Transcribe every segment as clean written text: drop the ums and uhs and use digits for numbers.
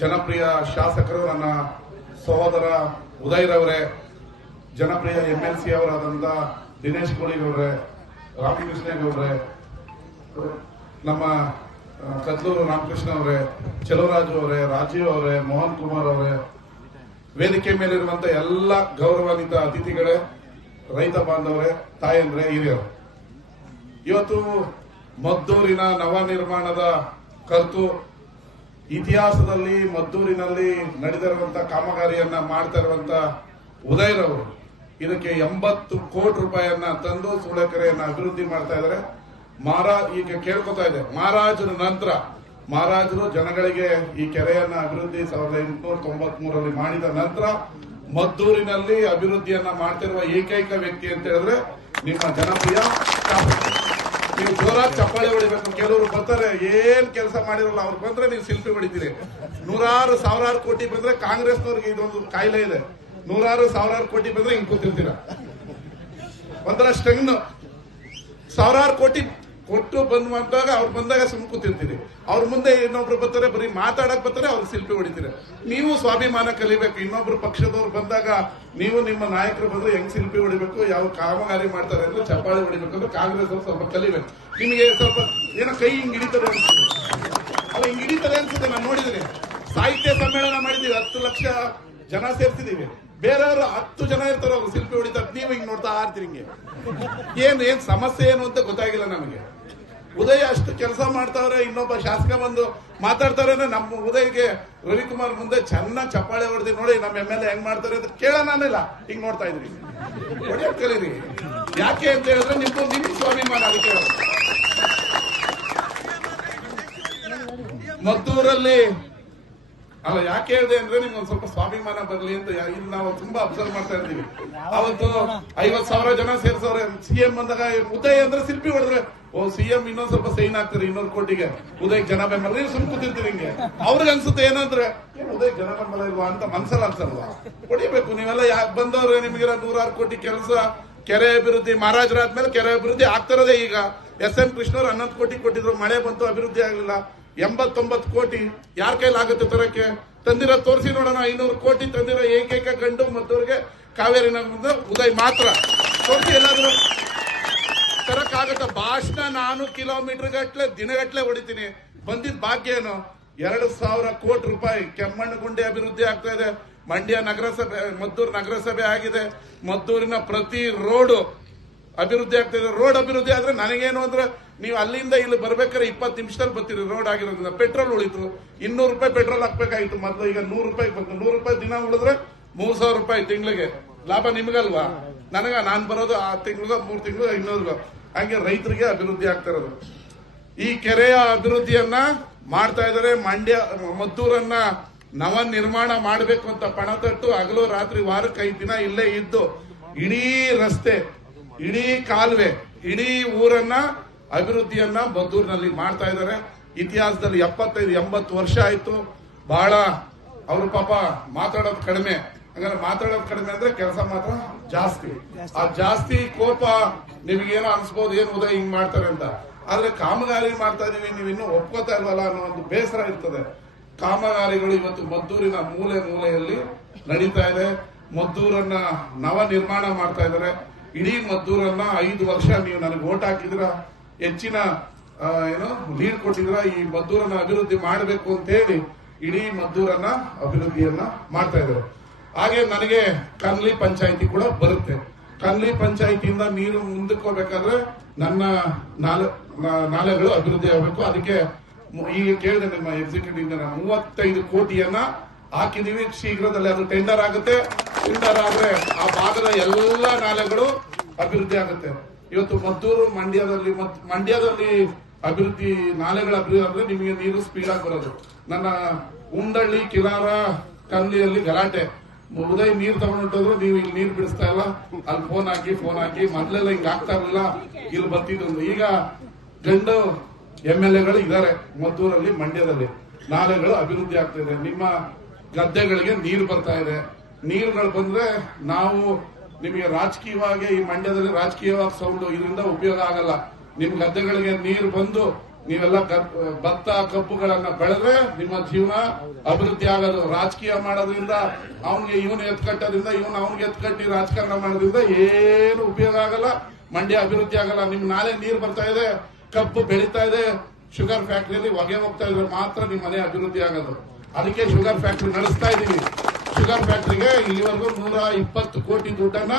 ಜನಪ್ರಿಯ ಶಾಸಕರು ನನ್ನ ಸಹೋದರ ಉದಯರವರೇ, ಜನಪ್ರಿಯ MLC ಅವರಾದಂತ ದಿನೇಶ್ ಕೋಳಿಗೌಡ್ರೆ, ರಾಮಕೃಷ್ಣೇಗೌಡ್ರೆ, ನಮ್ಮ ಕದ್ಲೂರು ರಾಮಕೃಷ್ಣ ಅವರೇ, ಚಲುವರಾಜು ಅವರೇ, ರಾಜೀವ್ ಅವರೇ, ಮೋಹನ್ ಕುಮಾರ್ ಅವರೇ, ವೇದಿಕೆ ಮೇಲಿರುವಂತ ಎಲ್ಲ ಗೌರವಾನ್ವಿತ ಅತಿಥಿಗಳೇ, ರೈತ ಬಾಂಧವರೇ, ತಾಯಂದ್ರೆ, ಹಿರಿಯರು, ಇವತ್ತು ಮದ್ದೂರಿನ ನವ ನಿರ್ಮಾಣದ ಕರ್ತು ಇತಿಹಾಸದಲ್ಲಿ ಮದ್ದೂರಿನಲ್ಲಿ ನಡೆದಿರುವಂತಹ ಕಾಮಗಾರಿಯನ್ನ ಮಾಡ್ತಾ ಇರುವಂತ ಉದಯರವರು ಇದಕ್ಕೆ 80 ಕೋಟಿ ರೂಪಾಯಿಯನ್ನ ತಂದು ಸೂಳೆಕೆರೆಯನ್ನ ಅಭಿವೃದ್ಧಿ ಮಾಡ್ತಾ ಇದ್ದಾರೆ. ಈಗ ಕೇಳ್ಕೊತಾ ಇದೆ, ಮಹಾರಾಜರ ನಂತರ ಮಹಾರಾಜರು ಜನಗಳಿಗೆ ಈ ಕೆರೆಯನ್ನ ಅಭಿವೃದ್ಧಿ 1893ರಲ್ಲಿ ಮಾಡಿದ ನಂತರ ಮದ್ದೂರಿನಲ್ಲಿ ಅಭಿವೃದ್ಧಿಯನ್ನ ಮಾಡ್ತಿರುವ ಏಕೈಕ ವ್ಯಕ್ತಿ ಅಂತ ಹೇಳಿದ್ರೆ ನಿಮ್ಮ ಜನಪ್ರಿಯ ಶಾಸಕರು. ನೀವು ಜೋರಾಗಿ ಚಪ್ಪಾಳೆ ಹೊಡಿಬೇಕು. ಕೆಲವರು ಬರ್ತಾರೆ, ಏನ್ ಕೆಲಸ ಮಾಡಿರಲ್ಲ, ಅವ್ರು ಬಂದ್ರೆ ನೀವು ಶಿಲ್ಪಿ ಹೊಡಿತೀರಿ. ನೂರಾರು ಸಾವಿರಾರು ಕೋಟಿ ಬಂದ್ರೆ ಕಾಂಗ್ರೆಸ್ನವ್ರಿಗೆ ಇದೊಂದು ಕಾಯಿಲೆ ಇದೆ, ನೂರಾರು ಸಾವಿರಾರು ಕೋಟಿ ಬಂದ್ರೆ ಹಿಂಗ್ ಕೂತಿರ್ತೀರ. ಒಂಥರ ಸ್ಟೆಂಗ್ ಸಾವಿರಾರು ಕೋಟಿ ಕೊಟ್ಟು ಬಂದಾಗ ಅವ್ರು ಬಂದಾಗ ಸುಮ್ಮನೆ ಕೂತಿರ್ತೀರಿ. ಅವ್ರ ಮುಂದೆ ಇನ್ನೊಬ್ರು ಬರ್ತಾರೆ, ಬರೀ ಮಾತಾಡಕ್ ಬರ್ತಾರೆ, ಅವ್ರು ಶಿಲ್ಪಿ ಹೊಡಿತೀರಿ. ನೀವು ಸ್ವಾಭಿಮಾನ ಕಲಿಬೇಕು. ಇನ್ನೊಬ್ರು ಪಕ್ಷದವ್ರು ಬಂದಾಗ ನೀವು ನಿಮ್ಮ ನಾಯಕರು ಬಂದ್ರೆ ಹೆಂಗ್ ಶಿಲ್ಪಿ ಹೊಡಿಬೇಕು, ಯಾವ ಕಾಮಗಾರಿ ಮಾಡ್ತಾರೆ ಅಂದ್ರೆ ಚಪ್ಪಾಳೆ ಹೊಡಿಬೇಕು ಅಂದ್ರೆ ಕಾಂಗ್ರೆಸ್ ಅವ್ರು ಸ್ವಲ್ಪ ಕಲಿಬೇಕು. ನಿಮಗೆ ಸ್ವಲ್ಪ ಏನೋ ಕೈ ಹಿಂಗ್ ಹಿಡಿತಾರೆ ಅನ್ಸುತ್ತೆ, ಅಲ್ಲ ಹಿಂಗ್ ಹಿಡಿತಾರೆ ಅನ್ಸುತ್ತೆ. ನಾನು ನೋಡಿದ್ದೀನಿ, ಸಾಹಿತ್ಯ ಸಮ್ಮೇಳನ ಮಾಡಿದೀವಿ, 10 ಲಕ್ಷ ಜನ ಸೇರ್ತಿದೀವಿ. ಬೇರೆಯವರು 10 ಜನ ಇರ್ತಾರೆ, ಅವ್ರು ಶಿಲ್ಪಿ ಹೊಡಿತಾರೆ, ನೀವು ಹಿಂಗ್ ನೋಡ್ತಾ ಇರ್ತೀರಿ. ಹಿಂಗೆ ಏನ್ ಸಮಸ್ಯೆ ಏನು ಅಂತ ಗೊತ್ತಾಗಿಲ್ಲ ನಮಗೆ. ಉದಯ ಅಷ್ಟು ಕೆಲಸ ಮಾಡ್ತಾವ್ರೆ, ಇನ್ನೊಬ್ಬ ಶಾಸಕ ಬಂದು ಮಾತಾಡ್ತಾರೆ. ನಮ್ಮ ಉದಯ್ಗೆ ರವಿಕುಮಾರ್ ಮುಂದೆ ಚೆನ್ನಾಗಿ ಚಪ್ಪಾಳೆ ಹೊಡೆದಿ, ನೋಡಿ ನಮ್ಮ MLA ಹೆಂಗ್ ಮಾಡ್ತಾರೆ ಅಂತ ಕೇಳೋಣ ಅನ್ನಿಲ್ಲ. ಹಿಂಗ್ ನೋಡ್ತಾ ಇದ್ರಿ, ಹೊಡೆಯೋದ್ ಕಲೀರಿ. ಯಾಕೆ ಅಂತ ಹೇಳಿದ್ರೆ ನಿಮ್ ಸ್ವಾಭಿಮಾನ. ಅದಕ್ಕೆ ಮದ್ದೂರಲ್ಲಿ ಅಲ್ಲ, ಯಾಕೆ ಹೇಳಿದೆ ಅಂದ್ರೆ ನಿಮ್ಗೊಂದು ಸ್ವಲ್ಪ ಸ್ವಾಭಿಮಾನ ಬರಲಿ ಅಂತ. ಇಲ್ಲಿ ನಾವು ತುಂಬಾ ಅಬ್ಸರ್ವ್ ಮಾಡ್ತಾ ಇರ್ತೀವಿ. ಅವತ್ತು 50,000 ಜನ ಸೇರ್ಸವ್ರೆ. CM ಬಂದಾಗ ಉದಯ್ ಅಂದ್ರೆ ಶಿಲ್ಪಿ ಹೊಡೆದ್ರೆ CM ಇನ್ನೊಂದ್ ಸ್ವಲ್ಪ ಸೈನ್ ಆಗ್ತಾರೆ 200 ಕೋಟಿಗೆ. ಉದಯ್ ಜನ ಬೆಂಬಲ, ನೀವು ಸುಮ್ ಕೂತಿರ್ತೀರಿ. ಹಿಂಗೆ ಅವ್ರಿಗೆ ಅನ್ಸುತ್ತೆ ಏನಂದ್ರೆ ಉದಯ್ ಜನ ಬೆಂಬಲ ಇಲ್ವಾ ಅಂತ ಮನ್ಸಲ್ಲ ಅನ್ಸಲ್ವಾ? ಹೊಡಿಬೇಕು. ನೀವೆಲ್ಲ ಬಂದವ್ರೆ, ನಿಮ್ಗಿರೋ 106 ಕೋಟಿ ಕೆಲಸ, ಕೆರೆ ಅಭಿವೃದ್ಧಿ ಮಹಾರಾಜರಾದ್ಮೇಲೆ ಕೆರೆ ಅಭಿವೃದ್ಧಿ ಆಗ್ತಿರೋದೇ. ಈಗ SM ಕೃಷ್ಣವ್ರು 11 ಕೋಟಿ ಕೊಟ್ಟಿದ್ರು, ಮಳೆ ಬಂತು, ಅಭಿವೃದ್ಧಿ ಆಗ್ಲಿಲ್ಲ. 89 ಕೋಟಿ ಯಾರ ಕೈಲಾಗುತ್ತೆ ತರಕ್ಕೆ? ತಂದಿರೋ ತೋರಿಸಿ ನೋಡೋಣ. 500 ಕೋಟಿ ತಂದಿರೋ ಏಕೈಕ ಗಂಡು ಮದ್ದೂರಿಗೆ ಕಾವೇರಿ ನಗರದ ಉದಯ್ ಮಾತ್ರ. ತೋರಿಸಿ ಎಲ್ಲಾದ್ರೂ ತರಕ್ಕಾಗತ್ತ? ಭಾಷಣ ನಾನು ಕಿಲೋಮೀಟರ್ ಗಟ್ಲೆ ದಿನಗಟ್ಲೆ ಹೊಡಿತೀನಿ. ಬಂದಿದ್ದ ಭಾಗ್ಯ ಏನು? 2,000 ಕೋಟಿ ರೂಪಾಯಿ ಕೆಮ್ಮಣ್ಣಗುಂಡಿ ಅಭಿವೃದ್ಧಿ ಆಗ್ತಾ ಇದೆ. ಮಂಡ್ಯ ನಗರಸಭೆ, ಮದ್ದೂರು ನಗರಸಭೆ ಆಗಿದೆ. ಮದ್ದೂರಿನ ಪ್ರತಿ ರೋಡು ಅಭಿವೃದ್ಧಿ ಆಗ್ತಾ ಇದೆ. ರೋಡ್ ಅಭಿವೃದ್ಧಿ ಆದ್ರೆ ನನಗೇನು ಅಂದ್ರೆ, ನೀವು ಅಲ್ಲಿಂದ ಇಲ್ಲಿ ಬರ್ಬೇಕಾದ್ರೆ 20 ನಿಮಿಷದಲ್ಲಿ ಬರ್ತೀರಿ. ರೋಡ್ ಆಗಿರೋದ್ರಿಂದ ಪೆಟ್ರೋಲ್ ಉಳಿತು. 200 ರೂಪಾಯಿ ಪೆಟ್ರೋಲ್ ಹಾಕ್ಬೇಕಾಗಿತ್ತು ಮೊದಲು, ಈಗ 100 ರೂಪಾಯಿ ಬಂತು. 100 ರೂಪಾಯಿ ದಿನ ಉಳಿದ್ರೆ 3,000 ರೂಪಾಯಿ ತಿಂಗಳಿಗೆ ಲಾಭ ನಿಮ್ಗಲ್ವಾ? ನಾನ್ ಬರೋದು 6 ತಿಂಗಳಿಗೆ 3 ತಿಂಗಳು 200. ಹಂಗೆ ರೈತರಿಗೆ ಅಭಿವೃದ್ಧಿ ಆಗ್ತಾ ಇರೋದು. ಈ ಕೆರೆಯ ಅಭಿವೃದ್ಧಿಯನ್ನ ಮಾಡ್ತಾ ಇದ್ದಾರೆ. ಮದ್ದೂರನ್ನ ನವ ನಿರ್ಮಾಣ ಮಾಡಬೇಕು ಅಂತ ಪಣ ತೊಟ್ಟು ಹಗಲು ರಾತ್ರಿ ವಾರಕ್ಕೆ 5 ದಿನ ಇಲ್ಲೇ ಇದ್ದು ಇಡೀ ರಸ್ತೆ, ಇಡೀ ಕಾಲುವೆ, ಇಡೀ ಊರನ್ನ ಅಭಿವೃದ್ಧಿಯನ್ನ ಮದ್ದೂರಿನಲ್ಲಿ ಮಾಡ್ತಾ ಇದ್ದಾರೆ. ಇತಿಹಾಸದಲ್ಲಿ 75-80 ವರ್ಷ ಆಯ್ತು. ಬಹಳ ಅವರು ಪಾಪ ಮಾತಾಡೋದು ಕಡಿಮೆ. ಹಂಗಾರೆ ಮಾತಾಡೋದು ಕಡಿಮೆ ಅಂದ್ರೆ ಕೆಲಸ ಮಾತ್ರ ಜಾಸ್ತಿ. ಆ ಜಾಸ್ತಿ ಕೋಪ ನಿಮಗೇನೋ ಅನ್ಸ್ಬೋದು, ಏನ್ ಉದಯ ಹಿಂಗ್ ಮಾಡ್ತಾರೆ ಅಂತ. ಆದ್ರೆ ಕಾಮಗಾರಿ ಮಾಡ್ತಾ ಇದೀವಿ, ನೀವು ಇನ್ನೂ ಒಪ್ಕೋತಾ ಇಲ್ವಲ್ಲ ಅನ್ನೋ ಒಂದು ಬೇಸರ ಇರ್ತದೆ. ಕಾಮಗಾರಿಗಳು ಇವತ್ತು ಮದ್ದೂರಿನ ಮೂಲೆ ಮೂಲೆಯಲ್ಲಿ ನಡೀತಾ ಇದೆ. ಮದ್ದೂರನ್ನ ನವ ನಿರ್ಮಾಣ ಮಾಡ್ತಾ ಇದ್ದಾರೆ. ಇಡೀ ಮದ್ದೂರನ್ನ 5 ವರ್ಷ ನೀವು ನನಗೆ ವೋಟ್ ಹಾಕಿದ್ರ, ಹೆಚ್ಚಿನ ಲೀಡ್ ಕೊಟ್ಟಿದ್ರ, ಈ ಮದ್ದೂರನ್ನ ಅಭಿವೃದ್ಧಿ ಮಾಡಬೇಕು ಅಂತ ಹೇಳಿ ಇಡೀ ಮದ್ದೂರನ್ನ ಅಭಿವೃದ್ಧಿಯನ್ನ ಮಾಡ್ತಾ ಇದ್ದಾರೆ. ಹಾಗೆ ನನಗೆ ಕನ್ಲಿ ಪಂಚಾಯಿತಿ ಕೂಡ ಬರುತ್ತೆ. ಕನ್ಲಿ ಪಂಚಾಯಿತಿಯಿಂದ ನೀರು ಮುಂದಕ್ಕೆ ಹೋಗ್ಬೇಕಾದ್ರೆ ನನ್ನ ನಾಲೆಗಳು ಅಭಿವೃದ್ಧಿ ಆಗಬೇಕು. ಅದಕ್ಕೆ ಈಗ ಕೇಳಿದೆ ನಿಮ್ಮ ಎಕ್ಸಿಕ್ಯೂಟಿವ್ 35 ಕೋಟಿಯನ್ನ ಹಾಕಿದೀವಿ. ಶೀಘ್ರದಲ್ಲಿ ಅದು ಟೆಂಡರ್ ಆಗುತ್ತೆ. ಟೆಂಡರ್ ಆದ್ರೆ ಆ ಭಾಗದ ಎಲ್ಲ ನಾಲೆಗಳು ಅಭಿವೃದ್ಧಿ ಆಗುತ್ತೆ. ಇವತ್ತು ಮದ್ದೂರು ಮಂಡ್ಯದಲ್ಲಿ ಅಭಿವೃದ್ಧಿ, ನಾಲೆಗಳ ಅಭಿವೃದ್ಧಿ ಅಂದ್ರೆ ನಿಮಗೆ ನೀರು ಸ್ಪೀಡ್ ಆಗಿ ಬರೋದು. ನನ್ನ ಉಂಡಳ್ಳಿ, ಕಿಲಾರ, ಕನ್ಲಿಯಲ್ಲಿ ಗಲಾಟೆ. ಉದಯ್ ನೀರು ತಗೊಂಡೋದ್ರು, ನೀವು ಇಲ್ಲಿ ನೀರು ಬಿಡಿಸ್ತಾ ಇಲ್ಲ, ಅಲ್ಲಿ ಫೋನ್ ಹಾಕಿ ಮೊದಲೆಲ್ಲ ಹಿಂಗ್ ಆಗ್ತಾ ಇರಲಿಲ್ಲ, ಇಲ್ಲಿ ಬರ್ತಿದ್ದು. ಈಗ ಗಂಡು MLAಗಳು ಇದ್ದಾರೆ ಮದ್ದೂರಲ್ಲಿ, ಮಂಡ್ಯದಲ್ಲಿ ನಾಲೆಗಳು ಅಭಿವೃದ್ಧಿ ಆಗ್ತಾ ಇದೆ. ನಿಮ್ಮ ಗದ್ದೆಗಳಿಗೆ ನೀರು ಬರ್ತಾ ಇದೆ. ನೀರುಗಳು ಬಂದ್ರೆ ನಾವು ನಿಮಗೆ ರಾಜಕೀಯವಾಗಿ, ಈ ಮಂಡ್ಯದಲ್ಲಿ ರಾಜಕೀಯವಾಗಿ ಸೌಂಡು, ಇದರಿಂದ ಉಪಯೋಗ ಆಗಲ್ಲ. ನಿಮ್ ಗದ್ದೆಗಳಿಗೆ ನೀರು ಬಂದು ನೀವೆಲ್ಲ ಭತ್ತ ಕಬ್ಬುಗಳನ್ನ ಬೆಳೆದ್ರೆ ನಿಮ್ಮ ಜೀವನ ಅಭಿವೃದ್ಧಿ ಆಗೋದು. ರಾಜಕೀಯ ಮಾಡೋದ್ರಿಂದ ಅವನಿಗೆ ಇವನು ಎತ್ಕಟ್ಟೋದ್ರಿಂದ ಇವನು ಅವನಿಗೆ ಎತ್ಕಟ್ಟಿ ರಾಜಕಾರಣ ಮಾಡೋದ್ರಿಂದ ಏನು ಉಪಯೋಗ ಆಗಲ್ಲ. ಮಂಡ್ಯ ಅಭಿವೃದ್ಧಿ ಆಗಲ್ಲ. ನಿಮ್ ನಾಳೆ ನೀರು ಬರ್ತಾ ಇದೆ, ಕಬ್ಬು ಬೆಳೀತಾ ಇದೆ, ಶುಗರ್ ಫ್ಯಾಕ್ಟರಿಯಲ್ಲಿ ಹೊಗೆ ಹೋಗ್ತಾ ಇದ್ರೆ ಮಾತ್ರ ನಿಮ್ ಮನೆ ಅಭಿವೃದ್ಧಿ ಆಗೋದು. ಅದಕ್ಕೆ ಶುಗರ್ ಫ್ಯಾಕ್ಟರಿ ನಡೆಸ್ತಾ ಇದೀವಿ. ಶುಗರ್ ಫ್ಯಾಕ್ಟರಿಗೆ ಇಲ್ಲಿವರೆಗೂ 120 ಕೋಟಿ ದುಡ್ಡನ್ನ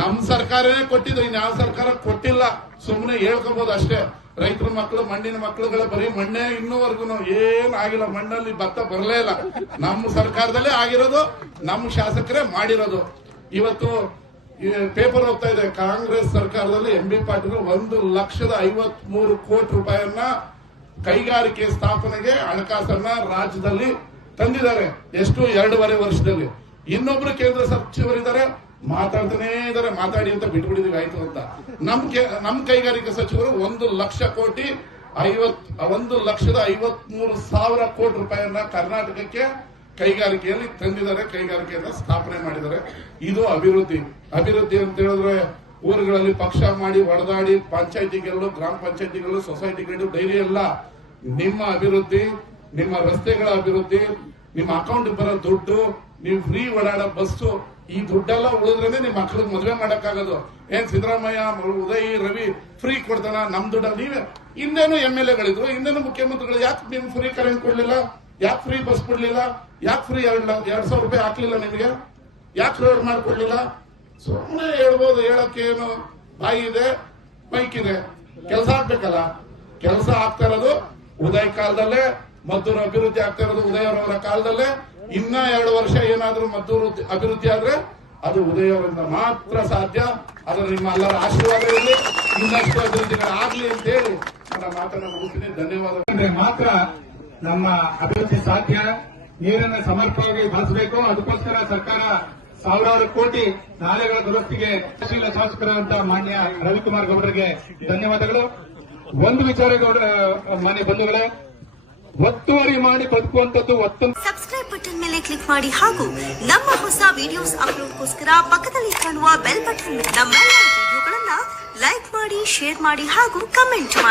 ನಮ್ ಸರ್ಕಾರನೇ ಕೊಟ್ಟಿದ್ದು, ಇನ್ಯಾವ ಸರ್ಕಾರ ಕೊಟ್ಟಿಲ್ಲ. ಸುಮ್ಮನೆ ಹೇಳ್ಕೋಬಹುದು ಅಷ್ಟೇ. ರೈತರ ಮಕ್ಕಳು, ಮಣ್ಣಿನ ಮಕ್ಕಳುಗಳ ಬರೀ ಮಣ್ಣೆ ಇನ್ನೂವರೆಗೂ ಏನ್ ಆಗಿಲ್ಲ. ಮಣ್ಣಲ್ಲಿ ಭತ್ತ ಬರಲೇ ಇಲ್ಲ. ನಮ್ಮ ಸರ್ಕಾರದಲ್ಲೇ ಆಗಿರೋದು, ನಮ್ಮ ಶಾಸಕರೇ ಮಾಡಿರೋದು. ಇವತ್ತು ಪೇಪರ್ ಹೋಗ್ತಾ ಇದೆ, ಕಾಂಗ್ರೆಸ್ ಸರ್ಕಾರದಲ್ಲಿ MB ಪಾಟೀಲ್ 1,53,00,000 ಕೋಟಿ ರೂಪಾಯಿಯನ್ನ ಕೈಗಾರಿಕೆ ಸ್ಥಾಪನೆಗೆ ಹಣಕಾಸನ್ನ ರಾಜ್ಯದಲ್ಲಿ ತಂದಿದ್ದಾರೆ. ಎಷ್ಟು? 2.5 ವರ್ಷದಲ್ಲಿ. ಇನ್ನೊಬ್ರು ಕೇಂದ್ರ ಸಚಿವರಿದ್ದಾರೆ, ಮಾತಾಡ್ತಾನೇ ಇದಾರೆ. ಮಾತಾಡಿ ಅಂತ ಬಿಟ್ಬಿಟ್ಟಿದೀವಿ ಆಯ್ತು ಅಂತ. ನಮ್ ಕೈಗಾರಿಕೆ ಸಚಿವರು 1,00,000 ಕೋಟಿ 1,53,00,000 ಕೋಟಿ ರೂಪಾಯಿಯನ್ನ ಕರ್ನಾಟಕಕ್ಕೆ ಕೈಗಾರಿಕೆಯಲ್ಲಿ ತಂದಿದ್ದಾರೆ, ಕೈಗಾರಿಕೆಯನ್ನ ಸ್ಥಾಪನೆ ಮಾಡಿದ್ದಾರೆ. ಇದು ಅಭಿವೃದ್ಧಿ. ಅಭಿವೃದ್ಧಿ ಅಂತ ಹೇಳಿದ್ರೆ ಊರುಗಳಲ್ಲಿ ಪಕ್ಷ ಮಾಡಿ ಹೊಡೆದಾಡಿ ಪಂಚಾಯತಿಗಳು, ಗ್ರಾಮ ಪಂಚಾಯತಿಗಳು, ಸೊಸೈಟಿಗಳು ಧೈರ್ಯ ಇಲ್ಲ. ನಿಮ್ಮ ಅಭಿವೃದ್ಧಿ, ನಿಮ್ಮ ರಸ್ತೆಗಳ ಅಭಿವೃದ್ಧಿ, ನಿಮ್ಮ ಅಕೌಂಟ್ ಬರೋ ದುಡ್ಡು, ನೀವು ಫ್ರೀ ಓಡಾಡೋ ಬಸ್ಸು, ಈ ದುಡ್ಡೆಲ್ಲ ಉಳಿದ್ರೇನೆ ನಿಮ್ ಮಕ್ಳಿಗೆ ಮದುವೆ ಮಾಡಕ್ಕಾಗೋದು. ಏನ್ ಸಿದ್ದರಾಮಯ್ಯ, ಉದಯ್, ರವಿ ಫ್ರೀ ಕೊಡ್ತಾನ? ನಮ್ ದುಡ್ಡಲ್ಲಿ ನೀವೇ ಇನ್ನೇನು MLAಗಳಿದ್ರು, ಇನ್ನೇನು ಮುಖ್ಯಮಂತ್ರಿಗಳು ಯಾಕೆ ನಿಮ್ ಫ್ರೀ ಕರೆಂಟ್ ಕೊಡ್ಲಿಲ್ಲ? ಯಾಕೆ ಫ್ರೀ ಬಸ್ ಕೊಡ್ಲಿಲ್ಲ? ಯಾಕೆ ಫ್ರೀ 2,000 ರೂಪಾಯಿ ಹಾಕ್ಲಿಲ್ಲ ನಿಮಗೆ? ಯಾಕೆ ರೋಡ್ ಮಾಡ್ಕೊಡ್ಲಿಲ್ಲ? ಸುಮ್ಮನೆ ಹೇಳ್ಬೋದು. ಹೇಳಕ್ಕೆ ಏನು ಬಾಯಿ ಇದೆ, ಬೈಕ್ ಇದೆ. ಕೆಲಸ ಆಗ್ಬೇಕಲ್ಲ. ಕೆಲಸ ಆಗ್ತಾ ಇರೋದು ಉದಯ್ ಕಾಲದಲ್ಲೇ, ಮದ್ದೂರು ಅಭಿವೃದ್ಧಿ ಆಗ್ತಾ ಇರೋದು ಉದಯ್ ಅವರ ಕಾಲದಲ್ಲೇ. ಇನ್ನ 2 ವರ್ಷ ಏನಾದ್ರೂ ಮದ್ದೂರು ಅಭಿವೃದ್ಧಿ ಆದ್ರೆ ಅದು ಉದಯ್ ಅವರಿಂದ ಮಾತ್ರ ಸಾಧ್ಯ. ಅದು ನಿಮ್ಮ ಎಲ್ಲರ ಆಶೀರ್ವಾದ ಇರಲಿ, ಇನ್ನಷ್ಟು ಅಭಿವೃದ್ಧಿಗಳಾಗ್ಲಿ ಅಂತ ಹೇಳಿ ನನ್ನ ಮಾತನ್ನ ಮುಗಿಸ್ತೀನಿ. ಧನ್ಯವಾದ. ಮಾತ್ರ ನಮ್ಮ ಅಭಿವೃದ್ಧಿ ಸಾಧ್ಯ. ನೀರನ್ನು ಸಮರ್ಪಕವಾಗಿ ಬಳಸಬೇಕು. ಅದಕ್ಕೋಸ್ಕರ ಸರ್ಕಾರ ಸಾವಿರಾರು ಕೋಟಿ ನಾಲೆಗಳ ದುರಸ್ತಿಗೆ ಶೀಲ ಶಾಸಕರಾದಂತ ಮಾನ್ಯ ರವಿಕುಮಾರ್ ಗೌಡರಿಗೆ ಧನ್ಯವಾದಗಳು. ಒಂದು ವಿಚಾರ ಮಾನ್ಯ ಬಂಧುಗಳೇ, ಒತ್ತುವರಿ ಮಾಡಿ ಬದುಕುವಂತದ್ದು ಸಬ್ಸ್ಕ್ರೈಬ್ ಬಟನ್ ಮೇಲೆ ಕ್ಲಿಕ್ ಮಾಡಿ ಹಾಗೂ ನಮ್ಮ ಹೊಸ ವಿಡಿಯೋಸ್ ಅಪ್ಲೋಡ್ಗೋಸ್ಕರ ಪಕ್ಕದಲ್ಲಿ ಕಾಣುವ ಬೆಲ್ ಬಟನ್ ನಮ್ಮೆಲ್ಲ ವಿಡಿಯೋಗಳನ್ನ ಲೈಕ್ ಮಾಡಿ, ಶೇರ್ ಮಾಡಿ ಹಾಗೂ ಕಮೆಂಟ್ ಮಾಡಿ.